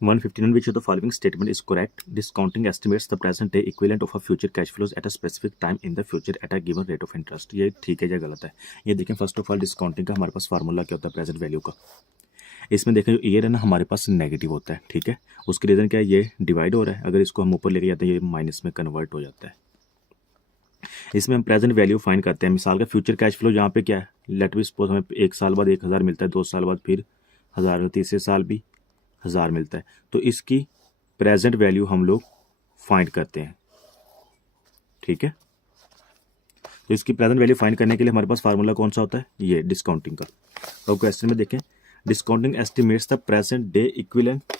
159 which of the following statement is correct? Discounting estimates the present day equivalent of a future cash flows at a specific time in the future at a given rate of interest. ये ठीक है या गलत है? ये देखें, first of all discounting का हमारे पास फार्मूला क्या होता है प्रेजेंट वैल्यू का। इसमें देखें जो ईयर है ना हमारे पास नेगेटिव होता है, ठीक है। उसकी रीज़न क्या है, ये डिवाइड हो रहा है, अगर इसको हम ऊपर लेके जाते हैं ये माइनस में कन्वर्ट हो जाता है। इसमें हम प्रेजेंट वैल्यू फाइंड करते हैं। मिसाल का फ्यूचर कैश फ्लो यहाँ पे क्या है, लेट बी सपोज हमें 1 साल बाद 1000 मिलता है, 2 साल बाद फिर 1000, तीसरे साल भी 1000 मिलता है, तो इसकी प्रेजेंट वैल्यू हम लोग फाइंड करते हैं, ठीक है। तो इसकी प्रेजेंट वैल्यू फाइंड करने के लिए हमारे पास फार्मूला कौन सा होता है, ये डिस्काउंटिंग का। और क्वेश्चन में देखें, discounting estimates the present day equivalent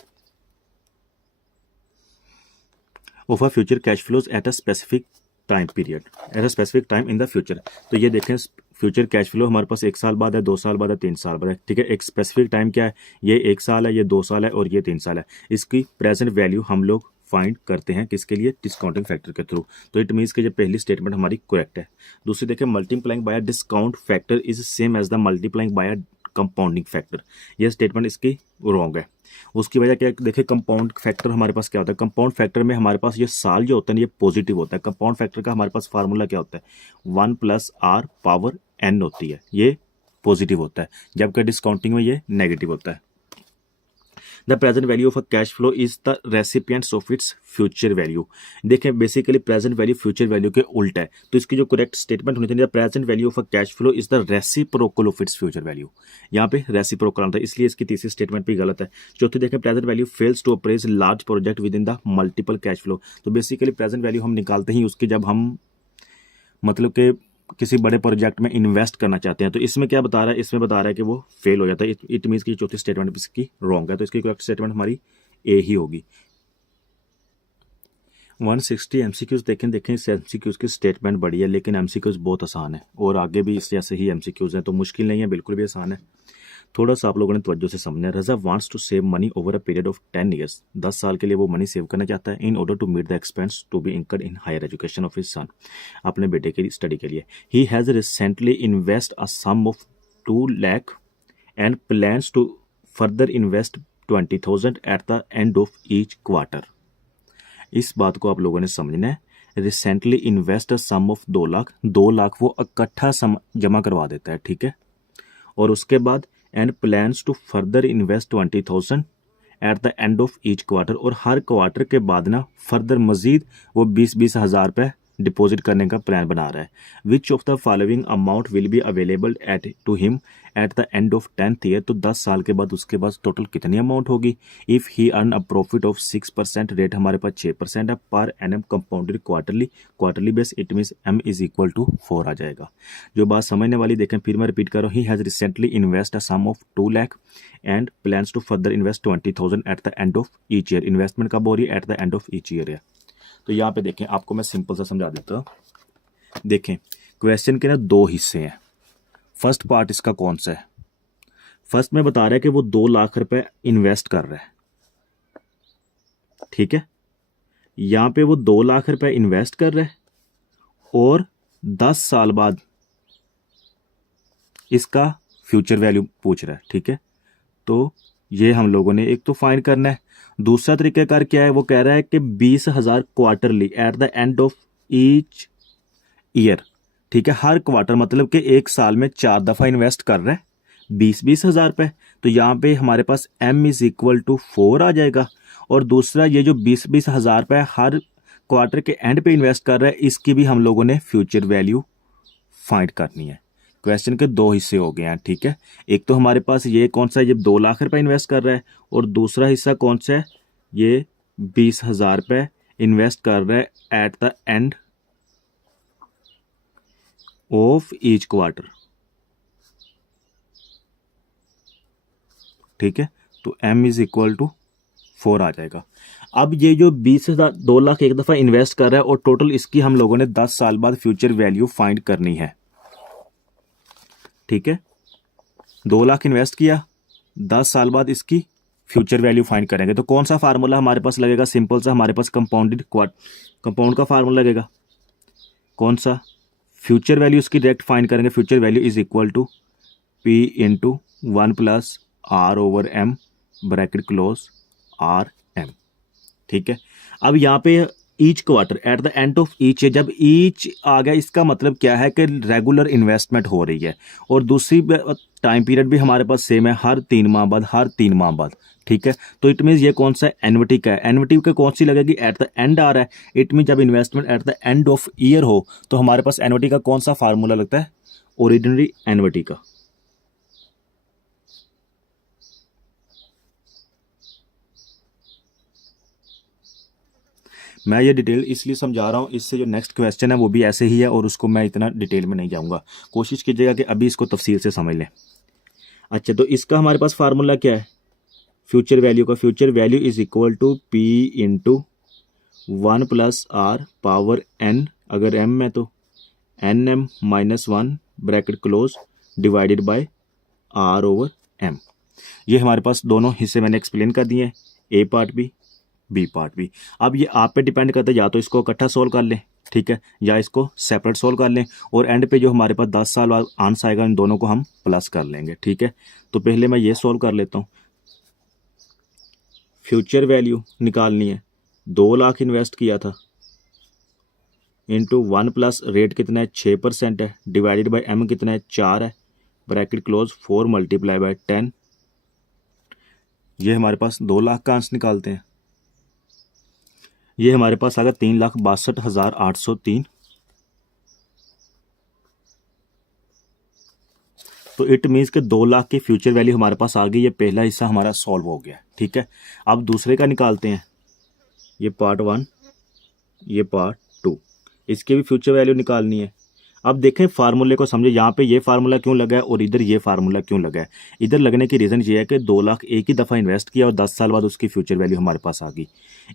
of a future cash flows at a specific time period at a specific time in the future. तो ये देखें फ्यूचर कैश फ्लो हमारे पास 1 साल बाद है, 2 साल बाद है, 3 साल बाद है, ठीक है। एक स्पेसिफिक टाइम क्या है, ये 1 साल है, ये 2 साल है और ये 3 साल है। इसकी प्रेजेंट वैल्यू हम लोग फाइंड करते हैं किसके लिए, डिस्काउंटिंग फैक्टर के थ्रू। तो इट मीन्स कि जो पहली स्टेटमेंट हमारी करेक्ट है। दूसरी देखें, multiplying by discount factor is same as the multiplying by compounding factor. यह स्टेटमेंट इसकी रॉन्ग है। उसकी वजह क्या है, देखिए कंपाउंड फैक्टर हमारे पास क्या होता है, कंपाउंड फैक्टर में हमारे पास ये साल जो होता है ये पॉजिटिव होता है। कंपाउंड फैक्टर का हमारे पास फार्मूला क्या होता है, 1 + r⁻n होती है, ये पॉजिटिव होता है, जबकि डिस्काउंटिंग में ये नेगेटिव होता है। The present value of a cash flow is the recipients of its future value. देखें basically present value future value के उल्टा है, तो इसकी जो करेक्ट स्टेटमेंट होनी चाहिए, the present value of a cash flow is the reciprocal of its future value. यहाँ पे रेसिप्रोकल आता है, इसलिए इसकी तीसरी स्टेटमेंट भी गलत है। चौथी देखें, present value fails to appraise large project within the multiple cash flow. तो बेसिकली प्रेजेंट वैल्यू हम निकालते ही उसकी जब हम मतलब कि किसी बड़े प्रोजेक्ट में इन्वेस्ट करना चाहते हैं। तो इसमें क्या बता रहा है, इसमें बता रहा है कि वो फेल हो जाता है। इट मीन्स की चौथी स्टेटमेंट इसकी रॉन्ग है, तो इसकी करेक्ट स्टेटमेंट हमारी ए ही होगी। 160 एमसीक्यूज देखें इस एमसीक्यूज की स्टेटमेंट बड़ी है, लेकिन एमसीक्यूज बहुत आसान है और आगे भी इस जैसे ही एमसीक्यूज हैं, तो मुश्किल नहीं है, बिल्कुल भी आसान है। थोड़ा सा आप लोगों ने तवज्जो से समझना है। Raza wants to save money over a period of 10 years. 10 साल के लिए वो मनी सेव करना चाहता है in order to meet the expense to be incurred in higher education of his son. अपने बेटे की स्टडी के लिए। He has recently invest a sum of 2 lakh and plans to further invest 20,000 at the end of each quarter. इस बात को आप लोगों ने समझना है। Recently invest a sum of 2 lakh, 2 lakh वो इकट्ठा जमा करवा देता है, ठीक है। और उसके बाद and plans to further invest 20,000 at the end of each quarter, और हर क्वार्टर के बाद ना फर्दर मजीद वो 20-20 हज़ार रुपये डिपॉजिट करने का प्लान बना रहा है। Which of the following amount will be available at to him at the end of 10th year. तो 10 साल के बाद उसके पास टोटल कितनी अमाउंट होगी। If he earn a profit of 6%, rate हमारे पास 6% है, per annum compounded quarterly base, it means m is equal to 4 आ जाएगा। जो बात समझने वाली देखें, फिर मैं रिपीट कर रहा हूँ। He has recently invest a sum of 2 lakh and plans to further invest 20,000 at the end of each year. Investment कब हो रही है, at the end of each year है। तो यहाँ पे देखें, आपको मैं सिंपल सा समझा देता हूँ। देखें क्वेश्चन के ना 2 हिस्से हैं। फर्स्ट पार्ट इसका कौन सा है, फर्स्ट में बता रहा है कि वो 2 लाख रुपए इन्वेस्ट कर रहा है, ठीक है। यहाँ पे वो 2 लाख रुपए इन्वेस्ट कर रहा है और 10 साल बाद इसका फ्यूचर वैल्यू पूछ रहा है, ठीक है। तो ये हम लोगों ने एक तो फाइंड करना है। दूसरा तरीकाकार क्या है, वो कह रहा है कि 20,000 quarterly eight the end of each year, ठीक है। हर क्वार्टर मतलब कि 1 साल में 4 दफ़ा इन्वेस्ट कर रहा है 20-20 हज़ार रुपये। तो यहाँ पे हमारे पास m इज इक्वल टू 4 आ जाएगा। और दूसरा ये जो 20-20 हज़ार रुपये हर क्वार्टर के एंड पे इन्वेस्ट कर रहा है, इसकी भी हम लोगों ने फ्यूचर वैल्यू फाइंड करनी है। क्वेश्चन के 2 हिस्से हो गए हैं, ठीक है। एक तो हमारे पास ये कौन सा है, ये 2 लाख रुपए इन्वेस्ट कर रहा है, और दूसरा हिस्सा कौन सा है, ये 20,000 रुपये इन्वेस्ट कर रहा है at the end of each quarter, ठीक है। तो m इज इक्वल टू 4 आ जाएगा। अब ये जो 20,000 2 लाख एक दफ़ा इन्वेस्ट कर रहा है और टोटल इसकी हम लोगों ने 10 साल बाद फ्यूचर वैल्यू फाइंड करनी है, ठीक है। 2 लाख इन्वेस्ट किया, 10 साल बाद इसकी फ्यूचर वैल्यू फाइंड करेंगे। तो कौन सा फार्मूला हमारे पास लगेगा, सिंपल सा हमारे पास कंपाउंड का फार्मूला लगेगा। कौन सा, फ्यूचर वैल्यू इसकी डायरेक्ट फाइंड करेंगे। Future value is equal to p into 1 + r/m bracket close R M. ठीक है, अब यहाँ पे each quarter at the end of each, जब ईच आ गया इसका मतलब क्या है कि रेगुलर इन्वेस्टमेंट हो रही है। और दूसरी टाइम पीरियड भी हमारे पास सेम है, हर 3 माह बाद, हर 3 माह बाद। ठीक है, तो इट मीन्स ये कौन सा एनविटी का है, एनविटी का कौन सी लगेगी, एट द एंड आ रहा है। इट मीन जब investment at the end of year हो तो हमारे पास एनविटी का कौन सा फार्मूला लगता है, ओरिजिनरी एनविटी का। मैं ये डिटेल इसलिए समझा रहा हूँ, इससे जो नेक्स्ट क्वेश्चन है वो भी ऐसे ही है और उसको मैं इतना डिटेल में नहीं जाऊँगा। कोशिश कीजिएगा कि अभी इसको तफसील से समझ लें। अच्छा, तो इसका हमारे पास फार्मूला क्या है, फ्यूचर वैल्यू का, future value is equal to P into 1 plus R power N, अगर एम है तो N M minus 1 bracket close divided by R over M. ये हमारे पास दोनों हिस्से मैंने एक्सप्लेन कर दिए हैं, ए पार्ट भी बी पार्ट भी। अब ये आप पे डिपेंड करता है, या तो इसको इकट्ठा सोल्व कर लें, ठीक है, या इसको सेपरेट सोल्व कर लें, और एंड पे जो हमारे पास 10 साल बाद आंसर आएगा इन दोनों को हम प्लस कर लेंगे। ठीक है, तो पहले मैं ये सोल्व कर लेता हूँ। फ्यूचर वैल्यू निकालनी है, 2 लाख इन्वेस्ट किया था, इंटू 1 प्लस रेट कितना है 6% है, डिवाइडेड बाई एम कितना है 4 है, ब्रैकेट क्लोज 4 मल्टीप्लाई बाई 10। ये हमारे पास 2 लाख का आंसर निकालते हैं। ये हमारे पास आ गया 3,62,803। तो इट मीन्स कि 2 लाख की फ्यूचर वैल्यू हमारे पास आ गई। ये पहला हिस्सा हमारा सॉल्व हो गया। ठीक है, अब दूसरे का निकालते हैं। ये पार्ट 1, ये पार्ट 2, इसकी भी फ्यूचर वैल्यू निकालनी है। अब देखें फार्मूले को समझे, यहाँ पे ये फार्मूला क्यों लगा है और इधर ये फार्मूला क्यों लगा है। इधर लगने की रीज़न ये है कि 2 लाख एक ही दफ़ा इन्वेस्ट किया और 10 साल बाद उसकी फ्यूचर वैल्यू हमारे पास आ गई।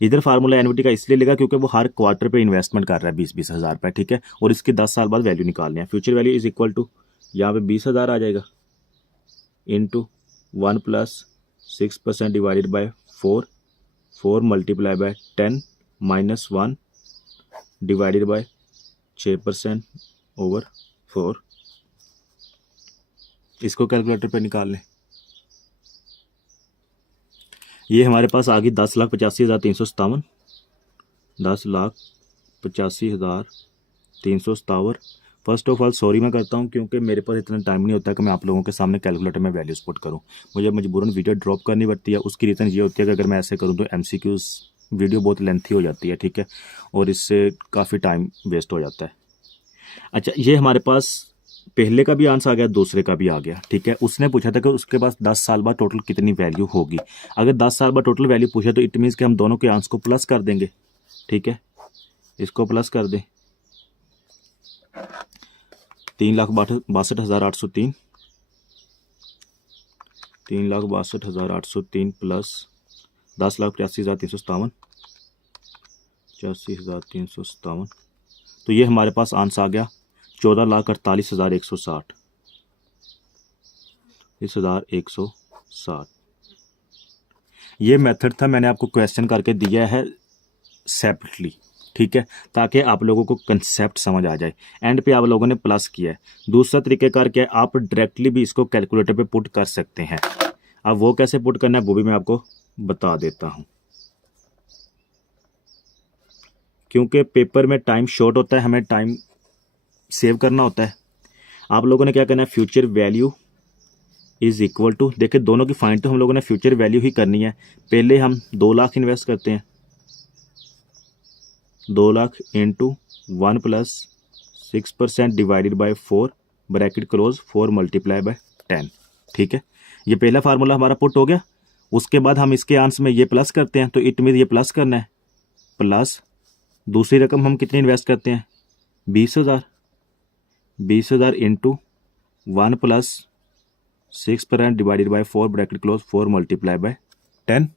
इधर फार्मूला एनविटी का इसलिए लगा क्योंकि वो हर क्वार्टर पे इन्वेस्टमेंट कर रहा है 20-20 हज़ार रुपये। ठीक है, और इसके 10 साल बाद वैल्यू निकालनी है। Future value is equal to, यहाँ पे 20,000 आ जाएगा, into 1 plus 6% divided by 4 multiply by 10 minus 1 divided by 6% over 4। इसको कैलकुलेटर पे निकाल लें। ये हमारे पास आ गई 10,85,357, 10,85,357। फर्स्ट ऑफ ऑल सॉरी मैं करता हूँ क्योंकि मेरे पास इतना टाइम नहीं होता कि मैं आप लोगों के सामने कैलकुलेटर में वैल्यूज पुट करूँ। मुझे मजबूरन वीडियो ड्रॉप करनी पड़ती है। उसकी रीज़न ये होती है कि अगर मैं ऐसे करूँ तो MCQs वीडियो बहुत लेंथी हो जाती है। ठीक है, और इससे काफ़ी टाइम वेस्ट हो जाता है। अच्छा, ये हमारे पास पहले का भी आंसर आ गया, दूसरे का भी आ गया। ठीक है, उसने पूछा था कि उसके पास 10 साल बाद टोटल कितनी वैल्यू होगी। अगर 10 साल बाद टोटल वैल्यू पूछे तो इट मीन्स कि हम दोनों के आंसर को प्लस कर देंगे। ठीक है, इसको प्लस कर दें, 3,62,803, 3,62,803 प्लस 10,85,357, 85,357। तो ये हमारे पास आंसर आ गया 14,48,160, 1,160। ये मेथड था, मैंने आपको क्वेश्चन करके दिया है सेपरेटली। ठीक है, ताकि आप लोगों को कंसेप्ट समझ आ जाए। एंड पे आप लोगों ने प्लस किया है। दूसरा तरीक़ेकार क्या है, आप डायरेक्टली भी इसको कैलकुलेटर पे पुट कर सकते हैं। अब वो कैसे पुट करना है वो भी मैं आपको बता देता हूँ, क्योंकि पेपर में टाइम शॉर्ट होता है, हमें टाइम सेव करना होता है। आप लोगों ने क्या करना है, future value is equal to, देखिए दोनों की फाइंड तो हम लोगों ने फ्यूचर वैल्यू ही करनी है। पहले हम 2 लाख इन्वेस्ट करते हैं, 2 lakh into 1 plus 6% divided by 4 bracket close 4 multiply by 10। ठीक है, ये पहला फार्मूला हमारा पुट हो गया। उसके बाद हम इसके आंसर में ये प्लस करते हैं, तो इट मीन ये प्लस करना है, प्लस दूसरी रकम हम कितनी इन्वेस्ट करते हैं, 20,000, 20,000 into 1 plus 6% divided by 4 bracket close 4 multiply by 10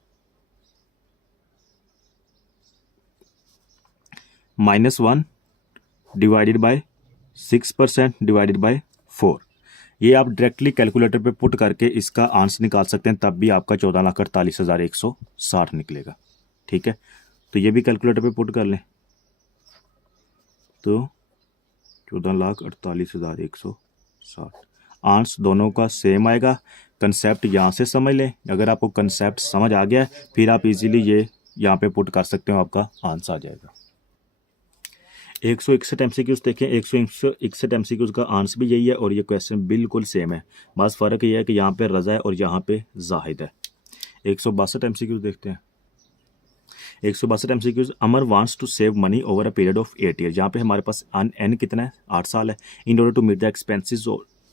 minus 1 divided by 6% divided by 4। ये आप डायरेक्टली कैलकुलेटर पे पुट करके इसका आंसर निकाल सकते हैं, तब भी आपका 14,48,160 निकलेगा। ठीक है, तो ये भी कैलकुलेटर पे पुट कर लें, तो 14,48,160। आंस दोनों का सेम आएगा। कंसेप्ट यहाँ से समझ लें, अगर आपको कंसेप्ट समझ आ गया फिर आप इजीली ये यहाँ पे पुट कर सकते हो, आपका आंसर आ जाएगा। 161 एमसीक्यूज देखें, 161 एमसीक्यूज का आंसर भी यही है और ये क्वेश्चन बिल्कुल सेम है, बस फ़र्क ये है कि यहाँ पे रज़ा है और यहाँ पे जाहिद है। 162 एमसीक्यूज देखते हैं। 162 MCQs, Amar wants to save money over a period of 8 year. यहाँ पे हमारे पास एन कितना है, 8 साल है। In order to meet the expenses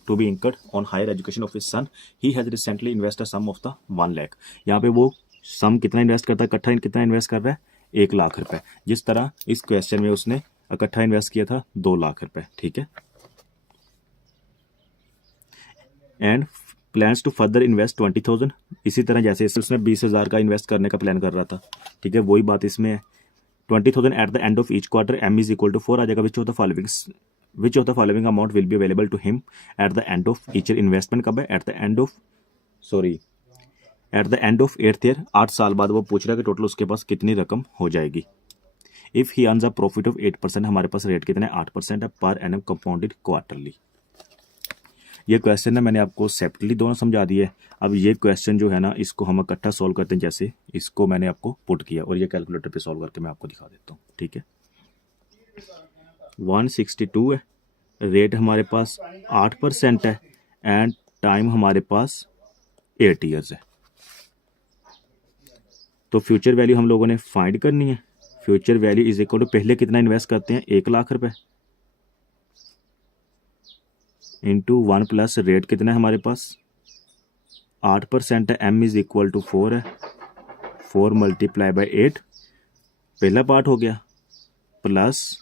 to be incurred on higher education of his son, he has recently invested sum of the 1 lakh. यहाँ पे वो सम कितना इन्वेस्ट करता है, इकट्ठा कितना इन्वेस्ट कर रहा है, 1 लाख रुपए। जिस तरह इस क्वेश्चन में उसने इकट्ठा इन्वेस्ट किया था 2 लाख रुपए, ठीक है। And plans to further invest 20,000, इसी तरह जैसे उसने 20,000 का इन्वेस्ट करने का प्लान कर रहा था, ठीक है, वही बात इसमें है। 20,000 at the end of each quarter, M is equal to 4 आ जाएगा। Which of the following amount will be available to him at the end of each year. Investment कब है, at the end of 8th year, 8 साल बाद वो पूछ रहा है कि टोटल उसके पास कितनी रकम हो जाएगी। If he earns a profit of 8%, हमारे पास रेट कितना है, 8% है पर एनम कंपाउंडेड क्वार्टरली। ये क्वेश्चन है मैंने आपको सेपरेटली दोनों समझा दिए। अब ये क्वेश्चन जो है ना, इसको हम इकट्ठा सॉल्व करते हैं, जैसे इसको मैंने आपको पुट किया और ये कैलकुलेटर पे सॉल्व करके मैं आपको दिखा देता हूँ, ठीक है। 162 है, रेट हमारे पास 8% है एंड टाइम हमारे पास 8 ईयर्स है। तो फ्यूचर वैल्यू हम लोगों ने फाइंड करनी है। Future value is equal to, पहले कितना इन्वेस्ट करते हैं, 1 लाख रुपए इंटू 1 प्लस रेट कितना है हमारे पास, 8% है, एम इज इक्वल टू 4 है, 4 मल्टीप्लाई बाई 8 पहला पार्ट हो गया, प्लस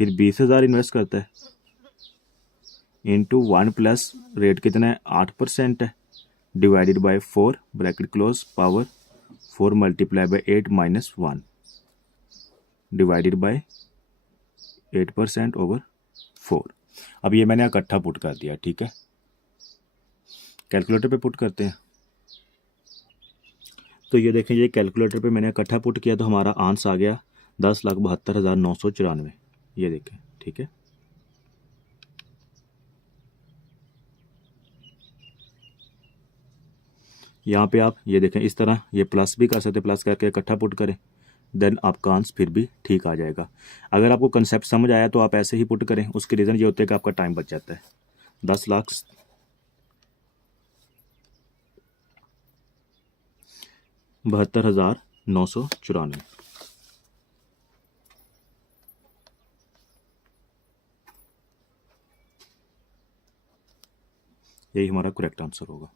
फिर 20,000 इन्वेस्ट करता है इंटू 1 प्लस रेट कितना है, 8% है, divided by 4 bracket close power 4 multiply by 8 minus 1 divided by 8% over 4। अब ये मैंने इकट्ठा पुट कर दिया, ठीक है। कैलकुलेटर पे पुट करते हैं। तो ये देखें, ये कैलकुलेटर पे मैंने इकट्ठा पुट किया तो हमारा आंसर आ गया 10,72,994। ये देखें, ठीक है। यहाँ पे आप ये देखें, इस तरह ये प्लस भी कर सकते, प्लस करके इकट्ठा पुट करें, देन आपका आंसर फिर भी ठीक आ जाएगा। अगर आपको कंसेप्ट समझ आया तो आप ऐसे ही पुट करें, उसके रीज़न ये होते हैं कि आपका टाइम बच जाता है। 10,72,994, यही हमारा करेक्ट आंसर होगा।